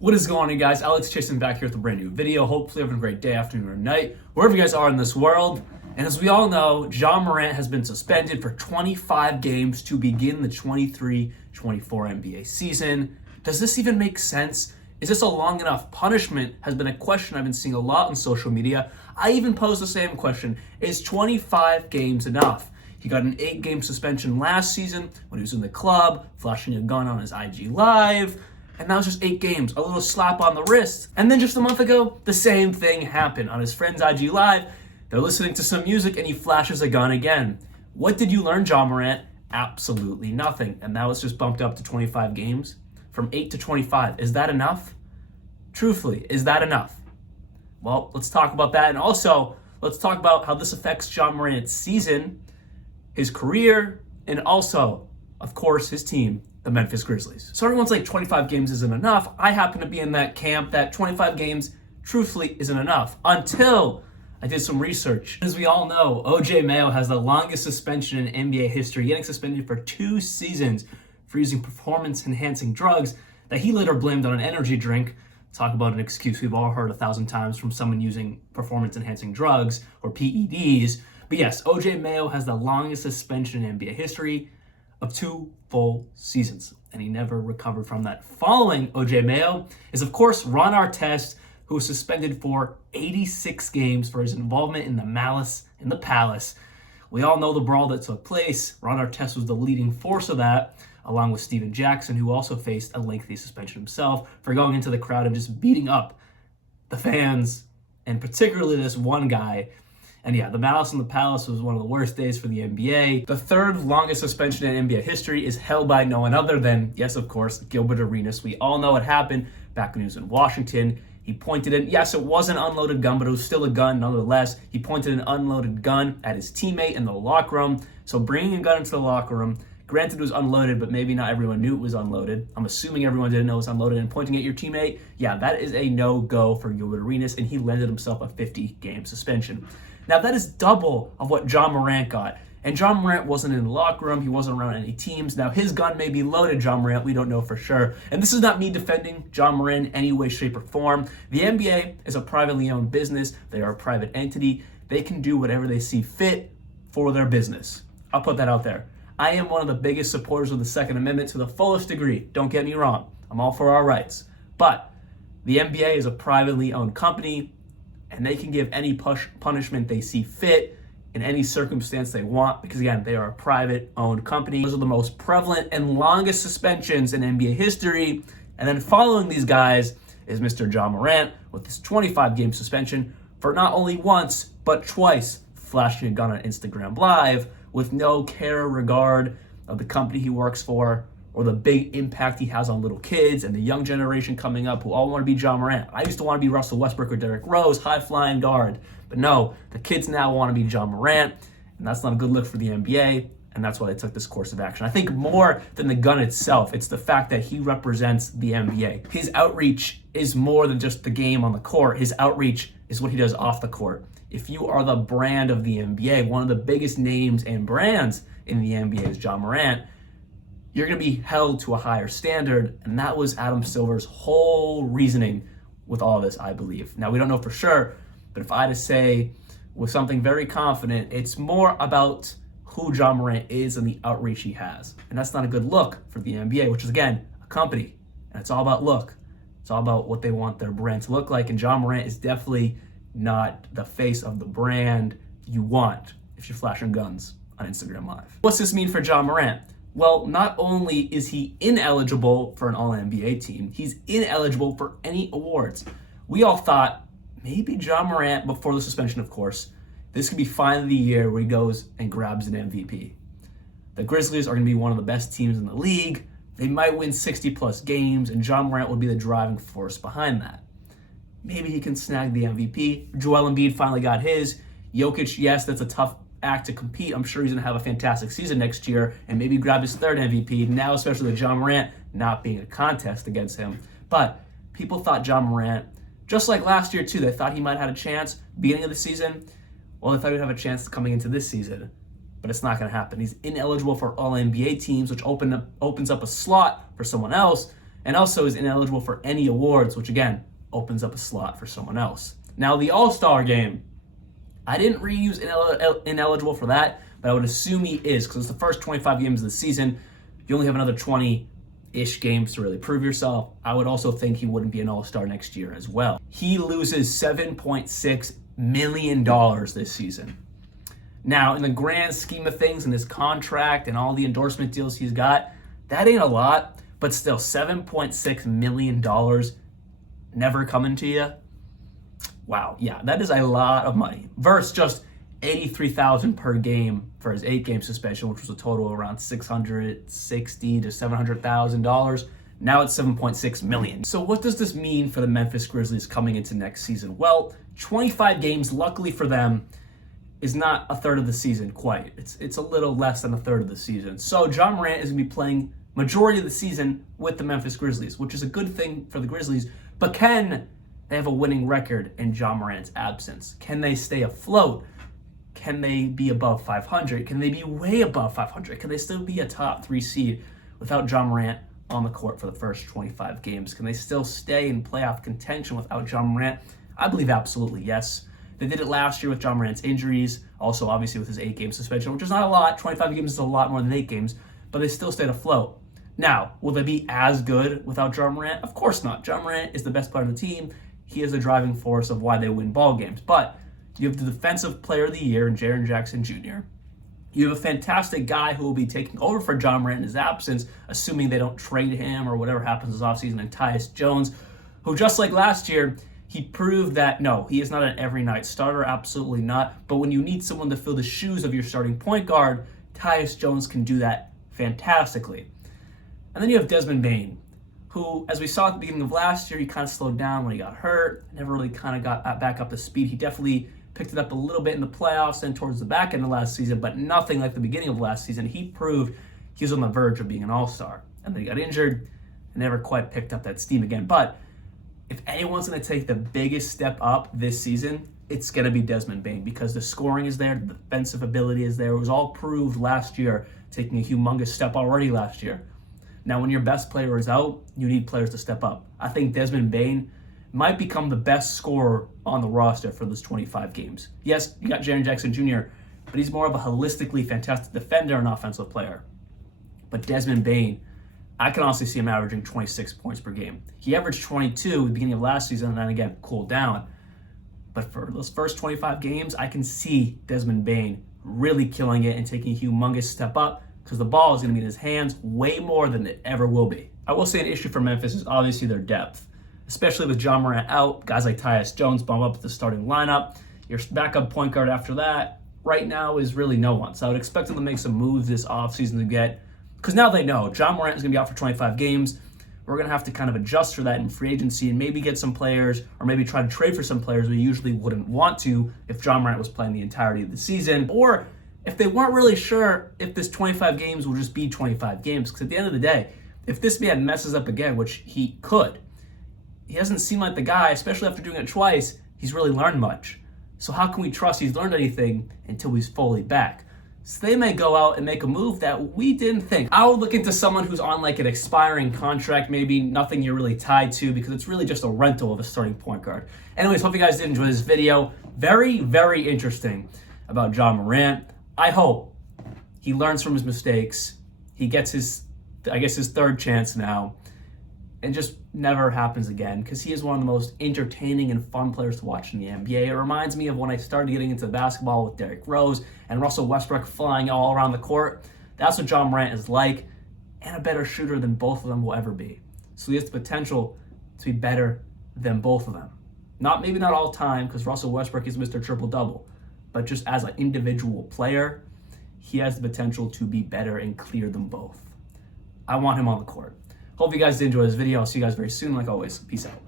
What is going on, guys? Alex Chasing back here with a brand new video. Hopefully having a great day, afternoon, or night, wherever you guys are in this world. And as we all know, Ja Morant has been suspended for 25 games to begin the 23-24 NBA season. Does this even make sense? Is this a long enough punishment? Has been a question I've been seeing a lot on social media. I even posed the same question. Is 25 games enough? He got an 8-game suspension last season when he was in the club, flashing a gun on his IG Live. And that was just 8 games, a little slap on the wrist. And then just a month ago, the same thing happened on his friend's IG Live. They're listening to some music and he flashes a gun again. What did you learn, Ja Morant? Absolutely nothing. And that was just bumped up to 25 games from 8 to 25. Is that enough? Truthfully, is that enough? Well, let's talk about that. And also, let's talk about how this affects Ja Morant's season, his career, and also, of course, his team, the Memphis Grizzlies. So everyone's like 25 games isn't enough. I happen to be in that camp that 25 games truthfully isn't enough until I did some research. As we all know, OJ Mayo has the longest suspension in NBA history, getting suspended for 2 seasons for using performance-enhancing drugs that he later blamed on an energy drink. Talk about an excuse we've all heard 1,000 times from someone using performance-enhancing drugs or PEDs. But yes, OJ Mayo has the longest suspension in NBA history of 2 full seasons, and he never recovered from that. Following OJ Mayo is, of course, Ron Artest, who was suspended for 86 games for his involvement in the Malice in the Palace. We all know the brawl that took place. Ron Artest was the leading force of that, along with Steven Jackson, who also faced a lengthy suspension himself for going into the crowd and just beating up the fans, and particularly this one guy. And yeah, the Malice in the Palace was one of the worst days for the NBA. The 3rd longest suspension in NBA history is held by no one other than, yes, of course, Gilbert Arenas. We all know what happened back when he was in Washington. He pointed it, yes, it was an unloaded gun, but it was still a gun nonetheless. He pointed an unloaded gun at his teammate in the locker room. So bringing a gun into the locker room, granted it was unloaded, but maybe not everyone knew it was unloaded. I'm assuming everyone didn't know it was unloaded, and pointing at your teammate, yeah, that is a no-go for Gilbert Arenas, and he landed himself a 50-game suspension. Now, that is double of what Ja Morant got. And Ja Morant wasn't in the locker room. He wasn't around any teams. Now, his gun may be loaded, Ja Morant. We don't know for sure. And this is not me defending Ja Morant in any way, shape, or form. The NBA is a privately owned business. They are a private entity. They can do whatever they see fit for their business. I'll put that out there. I am one of the biggest supporters of the Second Amendment to the fullest degree. Don't get me wrong. I'm all for our rights. But the NBA is a privately owned company, and they can give any punishment they see fit in any circumstance they want, because again, they are a private owned company. Those are the most prevalent and longest suspensions in NBA history. And then following these guys is Mr. Ja Morant with his 25-game suspension for not only once, but twice flashing a gun on Instagram Live with no care or regard of the company he works for or the big impact he has on little kids and the young generation coming up who all want to be Ja Morant. I used to want to be Russell Westbrook or Derrick Rose, high-flying guard. But no, the kids now want to be Ja Morant, and that's not a good look for the NBA, and that's why they took this course of action. I think more than the gun itself, it's the fact that he represents the NBA. His outreach is more than just the game on the court. His outreach is what he does off the court. If you are the brand of the NBA, one of the biggest names and brands in the NBA is Ja Morant, you're going to be held to a higher standard, and that was Adam Silver's whole reasoning with all this, I believe. Now, we don't know for sure, but if I had to say with something very confident, it's more about who Ja Morant is and the outreach he has. And that's not a good look for the NBA, which is, again, a company. And it's all about look. It's all about what they want their brand to look like, and Ja Morant is definitely not the face of the brand you want if you're flashing guns on Instagram Live. What's this mean for Ja Morant? Well, not only is he ineligible for an All-NBA team, he's ineligible for any awards. We all thought maybe Ja Morant, before the suspension, of course, this could be finally the year where he goes and grabs an MVP. The Grizzlies are going to be one of the best teams in the league. They might win 60-plus games, and Ja Morant would be the driving force behind that. Maybe he can snag the MVP. Joel Embiid finally got his. Jokic, yes, that's a tough act to compete. I'm sure he's going to have a fantastic season next year and maybe grab his 3rd MVP. Now, especially with Ja Morant not being a contest against him. But people thought Ja Morant, just like last year too, they thought he might have had a chance beginning of the season. Well, they thought he'd have a chance coming into this season. but it's not going to happen. He's ineligible for all NBA teams, which opens up a slot for someone else. and also is ineligible for any awards, which again opens up a slot for someone else. Now, the All-Star game, I didn't reuse ineligible for that, but I would assume he is because it's the first 25 games of the season. You only have another 20-ish games to really prove yourself. I would also think he wouldn't be an All-Star next year as well. He loses $7.6 million this season. Now, in the grand scheme of things, in his contract and all the endorsement deals he's got, that ain't a lot, but still, $7.6 million never coming to you. Wow, yeah, that is a lot of money. Versus just $83,000 per game for his 8-game suspension, which was a total around $660,000 to $700,000. Now it's $7.6 million. So what does this mean for the Memphis Grizzlies coming into next season? Well, 25 games, luckily for them, is not a third of the season quite. It's a little less than a third of the season. So Ja Morant is going to be playing majority of the season with the Memphis Grizzlies, which is a good thing for the Grizzlies. But can they have a winning record in Ja Morant's absence? Can they stay afloat? Can they be above 500? Can they be way above 500? Can they still be a top 3 seed without Ja Morant on the court for the first 25 games? Can they still stay in playoff contention without Ja Morant? I believe absolutely yes. They did it last year with Ja Morant's injuries, also obviously with his 8-game suspension, which is not a lot. 25 games is a lot more than 8 games, but they still stayed afloat. Now, will they be as good without Ja Morant? Of course not. Ja Morant is the best player on the team. He is the driving force of why they win ball games. But you have the defensive player of the year in Jaren Jackson Jr. You have a fantastic guy who will be taking over for Ja Morant in his absence, assuming they don't trade him or whatever happens this offseason, and Tyus Jones, who just like last year, he proved that, no, he is not an every night starter, absolutely not. But when you need someone to fill the shoes of your starting point guard, Tyus Jones can do that fantastically. And then you have Desmond Bane, who, as we saw at the beginning of last year, he kind of slowed down when he got hurt, never really kind of got back up to speed. He definitely picked it up a little bit in the playoffs and towards the back end of last season, but nothing like the beginning of last season. He proved he was on the verge of being an all-star. And then he got injured and never quite picked up that steam again. But if anyone's going to take the biggest step up this season, it's going to be Desmond Bane because the scoring is there, the defensive ability is there. It was all proved last year, taking a humongous step already last year. Now, when your best player is out, you need players to step up. I think Desmond Bane might become the best scorer on the roster for those 25 games. Yes, you got Jaren Jackson Jr., but he's more of a holistically fantastic defender and offensive player. But Desmond Bane, I can honestly see him averaging 26 points per game. He averaged 22 at the beginning of last season and then again cooled down. But for those first 25 games, I can see Desmond Bane really killing it and taking a humongous step up because the ball is going to be in his hands way more than it ever will be. I will say an issue for Memphis is obviously their depth, especially with Ja Morant out. Guys like Tyus Jones bump up to the starting lineup. Your backup point guard after that right now is really no one. So I would expect them to make some moves this offseason to get, because now they know Ja Morant is going to be out for 25 games. We're going to have to kind of adjust for that in free agency and maybe get some players or maybe try to trade for some players we usually wouldn't want to if Ja Morant was playing the entirety of the season, or if they weren't really sure if this 25 games will just be 25 games. Because at the end of the day, if this man messes up again, which he could, he doesn't seem like the guy, especially after doing it twice, he's really learned much. So how can we trust he's learned anything until he's fully back? So they may go out and make a move that we didn't think. I would look into someone who's on like an expiring contract, maybe nothing you're really tied to because it's really just a rental of a starting point guard. Anyways, hope you guys did enjoy this video. Very, very interesting about Ja Morant. I hope he learns from his mistakes. He gets his third chance now and just never happens again because he is one of the most entertaining and fun players to watch in the NBA. It reminds me of when I started getting into basketball with Derrick Rose and Russell Westbrook flying all around the court. That's what Ja Morant is like, and a better shooter than both of them will ever be. So he has the potential to be better than both of them. Maybe not all time because Russell Westbrook is Mr. Triple-Double, but just as an individual player, he has the potential to be better and clear them both. I want him on the court. Hope you guys did enjoy this video. I'll see you guys very soon. Like always, peace out.